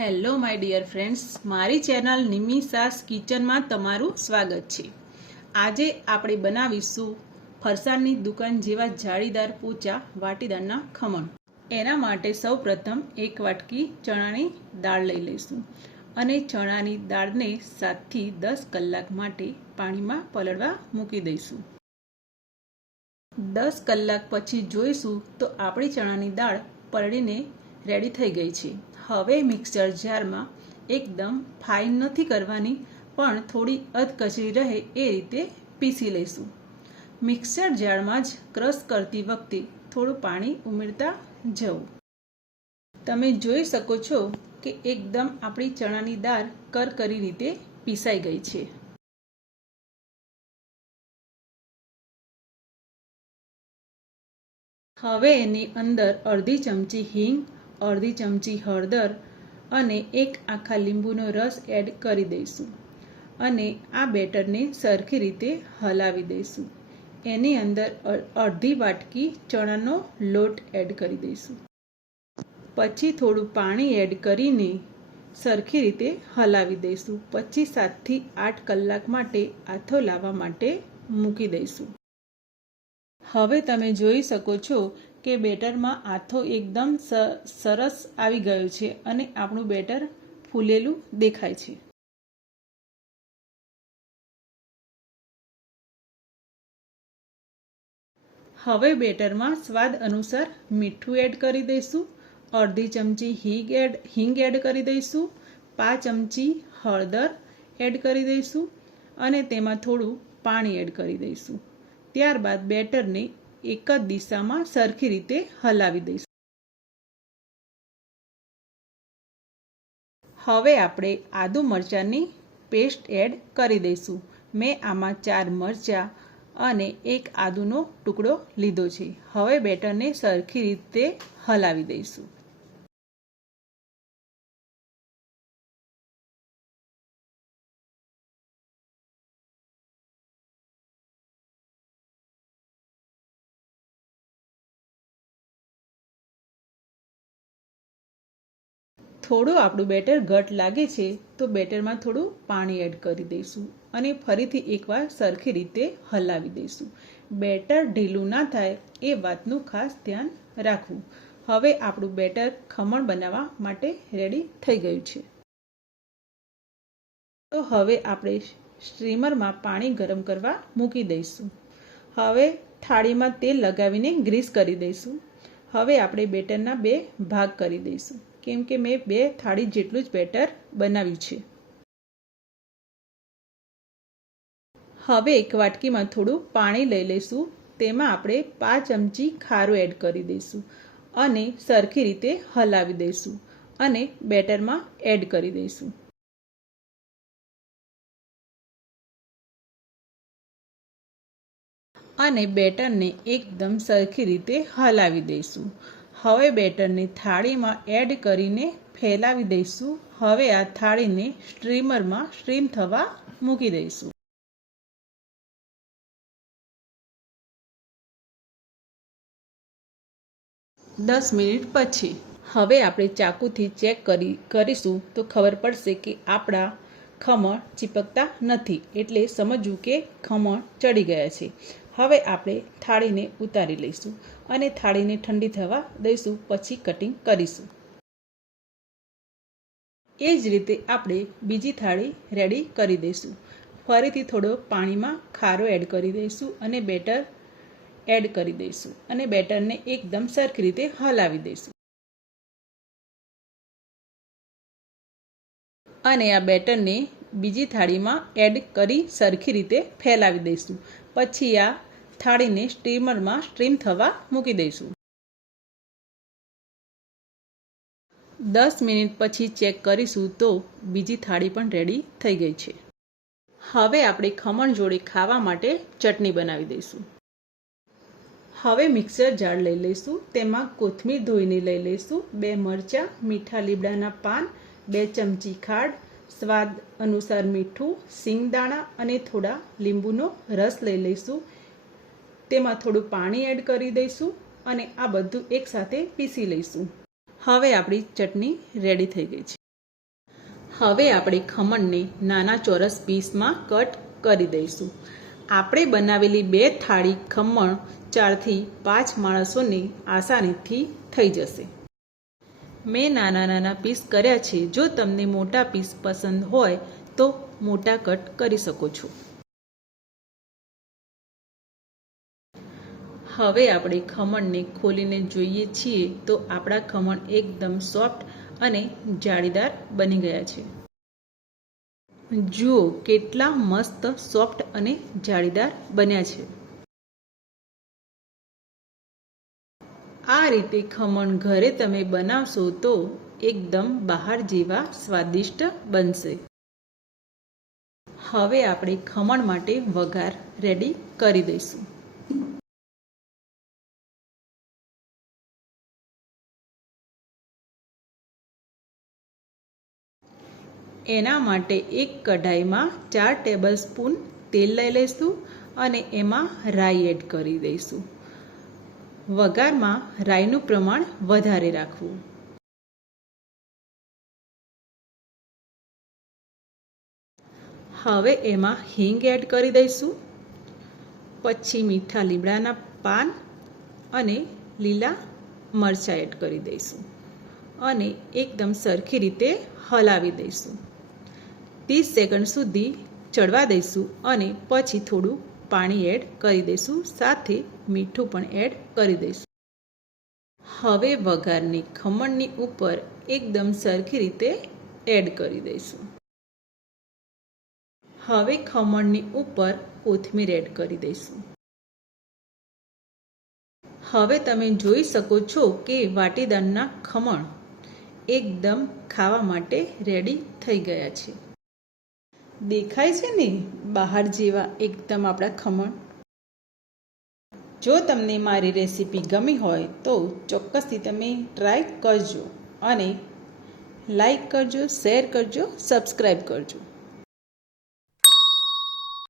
Hello my dear friends મારી channel Nimisha's કિચનમાં તમારું સ્વાગત છે. આજે આપણે બનાવીશું ફરસાણની દુકાન જેવા જાળીદાર પોચા વાટીદારના ખમણ. એના માટે સૌ પ્રથમ એક વાટકી ચણાની દાળ લઈ લઈશું અને ચણાની દાળને સાતથી દસ કલાક માટે પાણીમાં પલળવા મૂકી દઈશું. દસ કલાક પછી જોઈશું તો આપણી ચણાની દાળ પલળીને રેડી થઈ ગઈ છે. હવે મિક્સર જારમાં એકદમ ફાઇન નથી કરવાની, પણ થોડી અધકચરી રહે એ રીતે પીસી લઈશું. મિક્સર જારમાં જ ક્રશ કરતી વખતે થોડું પાણી ઉમેરતા જવું. તમે જોઈ શકો છો કે એકદમ આપણી ચણાની દાળ કરકરી રીતે પીસાઈ ગઈ છે. હવે એની અંદર અડધી ચમચી હિંગ અડધી ચમચી હળદર અને એક આખા લીંબુનો રસ એડ કરી દઈશું અને આ બેટરને સરખી રીતે હલાવી દઈશું. એની અંદર અડધી વાટકી ચણાનો લોટ એડ કરી દઈશું. પછી થોડું પાણી એડ કરીને સરખી રીતે હલાવી દઈશું. પછી સાતથી આઠ કલાક માટે આથો લાવવા માટે મૂકી દઈશું. હવે તમે જોઈ શકો છો કે બેટરમાં આથો એકદમ સરસ આવી ગયો છે અને આપણું બેટર ફૂલેલું દેખાય છે. હવે બેટરમાં સ્વાદ અનુસાર મીઠું એડ કરી દઈશું, અડધી ચમચી હિંગ એડ હિંગ એડ કરી દઈશું, પાંચ ચમચી હળદર એડ કરી દઈશું અને તેમાં થોડું પાણી એડ કરી દઈશું. ત્યારબાદ બેટરને એક જ દિશામાં સરખી રીતે હલાવી દઈશું. હવે આપણે આદુ મરચાંની પેસ્ટ એડ કરી દઈશું. મેં આમાં ચાર મરચાં અને એક આદુનો ટુકડો લીધો છે. હવે બેટરને સરખી રીતે હલાવી દઈશું. થોડું આપણું બેટર ઘટ લાગે છે, તો બેટરમાં થોડું પાણી એડ કરી દઈશું અને ફરીથી એકવાર સરખી રીતે હલાવી દઈશું. બેટર ઢીલું ના થાય એ વાતનું ખાસ ધ્યાન રાખવું. હવે આપણું બેટર ખમણ બનાવવા માટે રેડી થઈ ગયું છે. તો હવે આપણે સ્ટ્રીમરમાં પાણી ગરમ કરવા મૂકી દઈશું. હવે થાળીમાં તેલ લગાવીને ગ્રીસ કરી દઈશું. હવે આપણે બેટરના બે ભાગ કરી દઈશું. કેમ કે મેં બે થાળી જેટલું જ બેટર બનાવ્યું છે. હવે એક વાટકીમાં થોડું પાણી લઈ લઈશું. તેમાં આપણે પાંચ ચમચી ખારું એડ કરી દઈશું અને સરખી રીતે હલાવી દઈશું અને બેટરમાં એડ કરી દઈશું. અને બેટરને એકદમ સરખી રીતે હલાવી દઈશું. હવે બેટરને થાળીમાં એડ કરીને ફેલાવી દઈશું. હવે આ થાળીને સ્ટ્રીમરમાં સ્ટ્રીમ થવા મૂકી દઈશું. દસ મિનિટ પછી. હવે આપણે ચાકુથી ચેક કરી, કરીશું તો ખબર પડશે કે આપણા ખમણ ચીપકતા નથી. એટલે સમજવું કે ખમણ ચડી ગયા છે. હવે આપણે થાળીને ઉતારી લઈશું અને થાળીને ઠંડી થવા દઈશું, પછી કટિંગ કરીશું. એ જ રીતે આપણે બીજી થાળી રેડી કરી દઈશું. ફરીથી થોડો પાણીમાં ખારો એડ કરી દઈશું અને બેટર એડ કરી દઈશું અને બેટરને એકદમ સરખી રીતે હલાવી દઈશું. અને આ બેટરને બીજી થાળીમાં એડ કરી સરખી રીતે ફેલાવી દઈશું. પછી આ થાળીને સ્ટીમરમાં સ્ટ્રીમ થવા મૂકી દઈશું. દસ મિનિટ પછી ચેક કરીશું તો બીજી થાળી પણ રેડી થઈ ગઈ છે. હવે આપણે ખમણ જોડે ખાવા માટે ચટણી બનાવી દઈશું. હવે મિક્સર જાર લઈ લઈશું, તેમાં કોથમીર ધોઈને લઈ લઈશું, બે મરચાં, મીઠા લીમડાના પાન, બે ચમચી ખાડ, સ્વાદ અનુસાર મીઠું, સિંગદાણા અને થોડા લીંબુનો રસ લઈ લઈશું. તેમાં થોડું પાણી એડ કરી દઈશું અને આ બધું એકસાથે પીસી લઈશું. હવે આપણી ચટણી રેડી થઈ ગઈ છે. હવે આપણે ખમણને નાના ચોરસ પીસમાં કટ કરી દઈશું. આપણે બનાવેલી બે થાળી ખમણ ચારથી પાંચ માણસોને આસાનીથી થઈ જશે. મેં નાના નાના પીસ કર્યા છે. જો તમને મોટા પીસ પસંદ હોય તો મોટા કટ કરી શકો છો. હવે આપણે ખમણને ખોલીને જોઈએ છીએ તો આપણા ખમણ એકદમ સોફ્ટ અને જાળીદાર બની ગયા છે. જુઓ કેટલા મસ્ત સોફ્ટ અને જાળીદાર બન્યા છે. આ રીતે ખમણ ઘરે તમે બનાવશો તો એકદમ બહાર જેવા સ્વાદિષ્ટ બનશે. હવે આપણે ખમણ માટે વઘાર રેડી કરી દઈશું. એના માટે એક કઢાઈમાં ચાર ટેબલ સ્પૂન તેલ લઈ લઈશું અને એમાં રાઈ એડ કરી દઈશું. વઘારમાં રાઈનું પ્રમાણ વધારે રાખવું. હવે એમાં હિંગ એડ કરી દઈશું. પછી મીઠા લીમડાના પાન અને લીલા મરચાં એડ કરી દઈશું. અને એકદમ સરખી રીતે હલાવી દઈશું. ત્રીસ સેકન્ડ સુધી ચડવા દઈશું અને પછી થોડું પાણી એડ કરી દઈશું, સાથે મીઠું પણ એડ કરી દઈશું. હવે વઘારની ખમણની ઉપર એકદમ સરખી રીતે એડ કરી દઈશું. હવે ખમણની ઉપર કોથમીર એડ કરી દઈશું. હવે તમે જોઈ શકો છો કે વાટીદારના ખમણ એકદમ ખાવા માટે રેડી થઈ ગયા છે. દેખાય છે ને? બહાર જેવા એકદમ આપણા ખમણ. જો તમને મારી રેસીપી ગમી હોય તો ચોક્કસથી તમે ટ્રાય કરજો અને લાઈક કરજો, શેર કરજો સબસ્ક્રાઈબ કરજો.